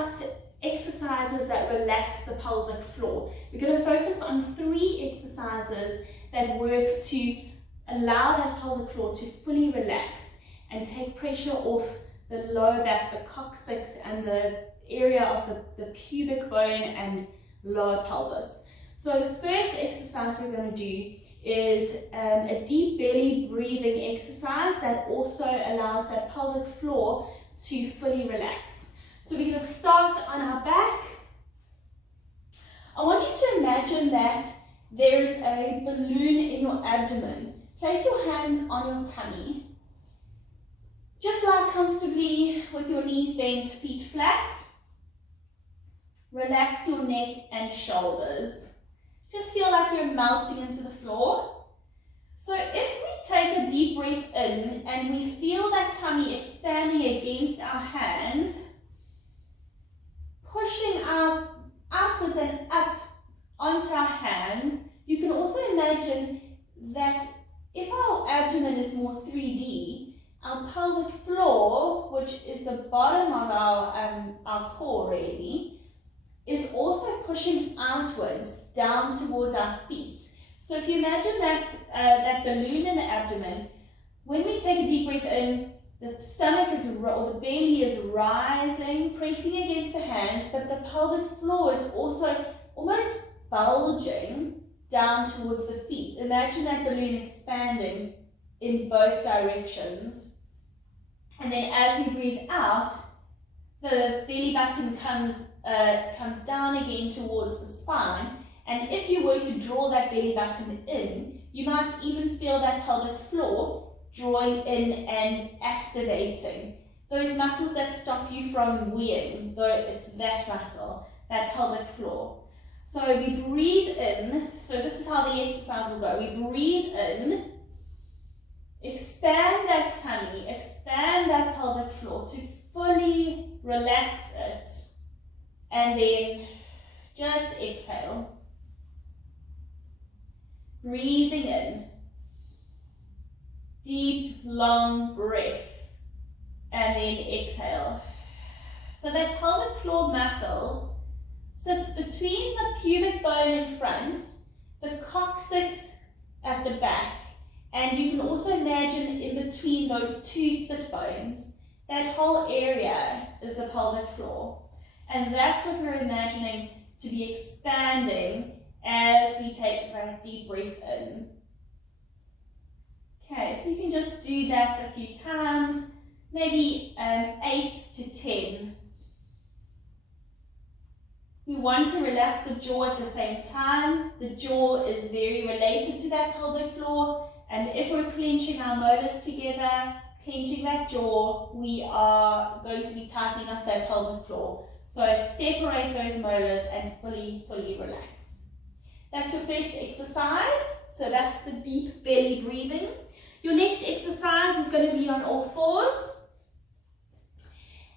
about exercises that relax the pelvic floor. We're going to focus on 3 exercises that work to allow that pelvic floor to fully relax and take pressure off the lower back, the coccyx, and the area of the pubic bone and lower pelvis. So the first exercise we're going to do is a deep belly breathing exercise that also allows that pelvic floor to fully relax. So we're going to start on our back. I want you to imagine that there is a balloon in your abdomen. Place your hands on your tummy. Just lie comfortably with your knees bent, feet flat. Relax your neck and shoulders. Just feel like you're melting into the floor. So if we take a deep breath in and we feel that tummy expanding against our hands, pushing outwards and up onto our hands, you can also imagine that if our abdomen is more 3D, our pelvic floor, which is the bottom of our core really, is also pushing outwards down towards our feet. So if you imagine that balloon in the abdomen, when we take a deep breath in, the stomach or the belly is rising, pressing against the hands, but the pelvic floor is also almost bulging down towards the feet. Imagine that balloon expanding in both directions. And then as we breathe out, the belly button comes down again towards the spine. And if you were to draw that belly button in, you might even feel that pelvic floor drawing in and activating. Those muscles that stop you from weeing, though it's that muscle, that pelvic floor. So we breathe in, so this is how the exercise will go. We breathe in, expand that tummy, expand that pelvic floor to fully relax it, and then just exhale. Breathing in, deep, long breath, and then exhale. So that pelvic floor muscle sits between the pubic bone in front, the coccyx at the back, and you can also imagine in between those 2 sit bones, that whole area is the pelvic floor. And that's what we're imagining to be expanding as we take that deep breath in. Okay, so you can just do that a few times, maybe 8 to 10. We want to relax the jaw at the same time. The jaw is very related to that pelvic floor, and if we're clenching our molars together, clenching that jaw, we are going to be tightening up that pelvic floor. So separate those molars and fully relax. That's your first exercise. So that's the deep belly breathing. Your next exercise is going to be on all fours.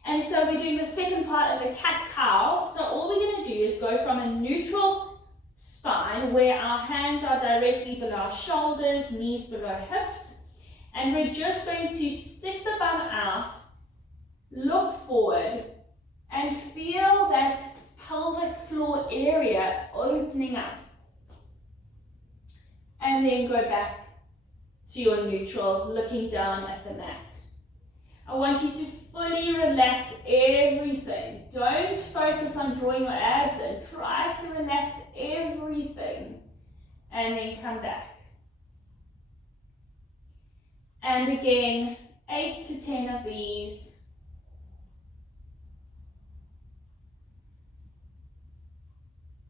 And so we're doing the second part of the cat-cow. So all we're going to do is go from a neutral spine where our hands are directly below our shoulders, knees below hips. And we're just going to stick the bum out, look forward, and feel that pelvic floor area opening up. And then go back to your neutral, looking down at the mat. I want you to fully relax everything. Don't focus on drawing your abs in. Try to relax everything. And then come back. And again, 8 to 10 of these.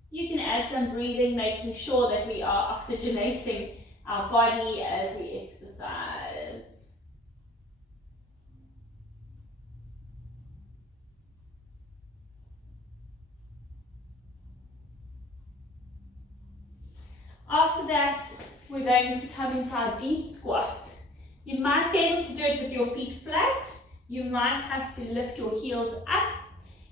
You can add some breathing, making sure that we are oxygenating our body as we exercise. After that, we're going to come into our deep squat. You might be able to do it with your feet flat. You might have to lift your heels up.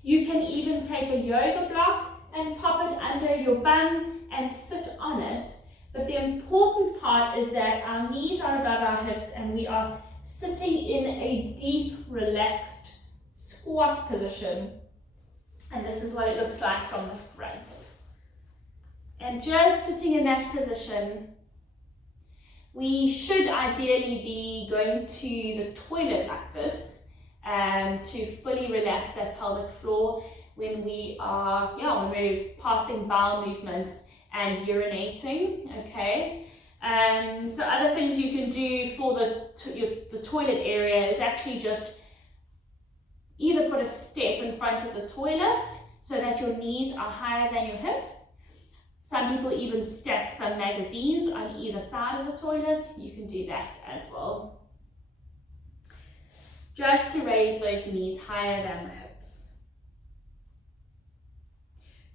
You can even take a yoga block and pop it under your bum and sit on it. But the important part is that our knees are above our hips and we are sitting in a deep, relaxed squat position. And this is what it looks like from the front. And just sitting in that position, we should ideally be going to the toilet like this to fully relax that pelvic floor when we are, when we're passing bowel movements and urinating, okay? So other things you can do for the toilet area is actually just either put a step in front of the toilet so that your knees are higher than your hips. Some people even stack some magazines on either side of the toilet. You can do that as well. Just to raise those knees higher than the hips.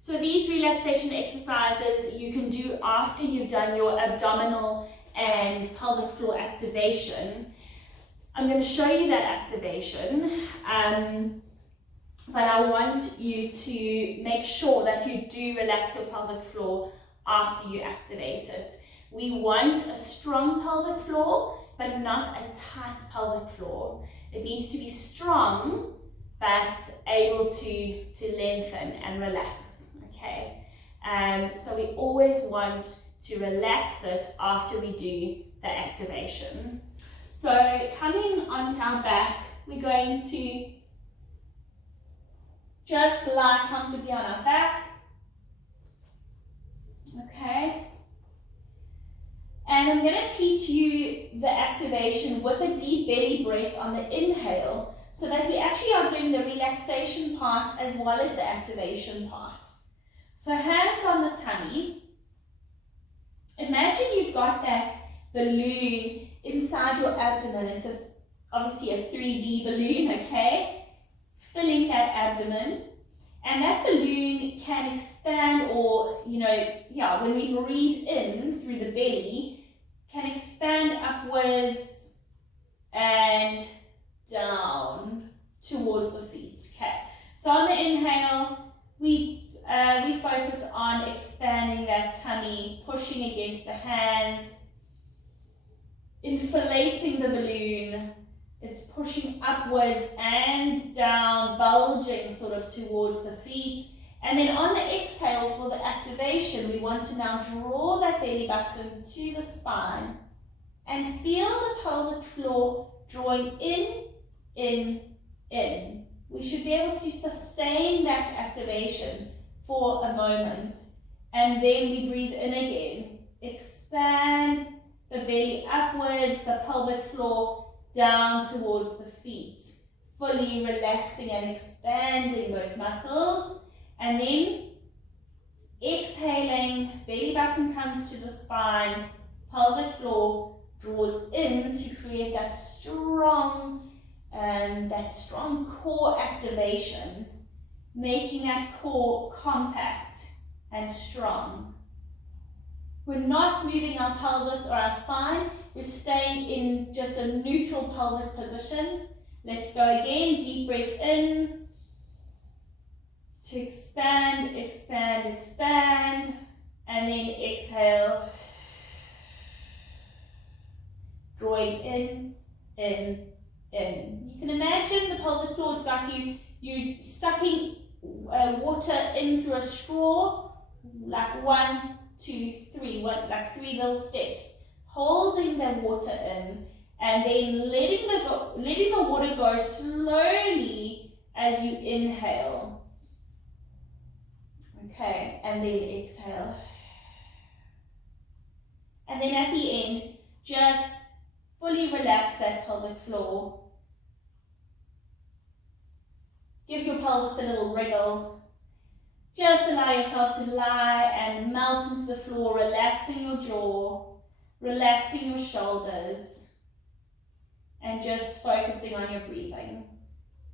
So these relaxation exercises you can do after you've done your abdominal and pelvic floor activation. I'm going to show you that activation, but I want you to make sure that you do relax your pelvic floor after you activate it. We want a strong pelvic floor, but not a tight pelvic floor. It needs to be strong, but able to lengthen and relax, okay? So we always want to relax it after we do the activation. So coming onto our back, we're going to just lie comfortably on our back, okay? And I'm going to teach you the activation with a deep belly breath on the inhale, so that we actually are doing the relaxation part as well as the activation part. So hands on the tummy. Imagine you've got that balloon inside your abdomen. It's obviously a 3D balloon, okay? Filling that abdomen. And that balloon can expand, or, when we breathe in through the belly, can expand upwards and down towards the feet, okay? So on the inhale, we focus on expanding that tummy, pushing against the hands, inflating the balloon. It's pushing upwards and down, bulging sort of towards the feet. And then on the exhale for the activation, we want to now draw that belly button to the spine and feel the pelvic floor drawing in, in, in. We should be able to sustain that activation for a moment. And then we breathe in again. Expand the belly upwards, the pelvic floor down towards the feet, fully relaxing and expanding those muscles. And then exhaling, belly button comes to the spine, pelvic floor draws in to create that strong core activation, making that core compact and strong. We're not moving our pelvis or our spine. We're staying in just a neutral pelvic position. Let's go again. Deep breath in to expand, expand, expand. And then exhale. Drawing in, in, in. You can imagine the pelvic floor, it's like you sucking water in through a straw, like 1, 2, 3, like 3 little steps, holding the water in, and then letting the water go slowly as you inhale. Okay, and then exhale. And then at the end, just fully relax that pelvic floor. Give your pelvis a little wriggle. Just allow yourself to lie and melt into the floor, relaxing your jaw, relaxing your shoulders, and just focusing on your breathing.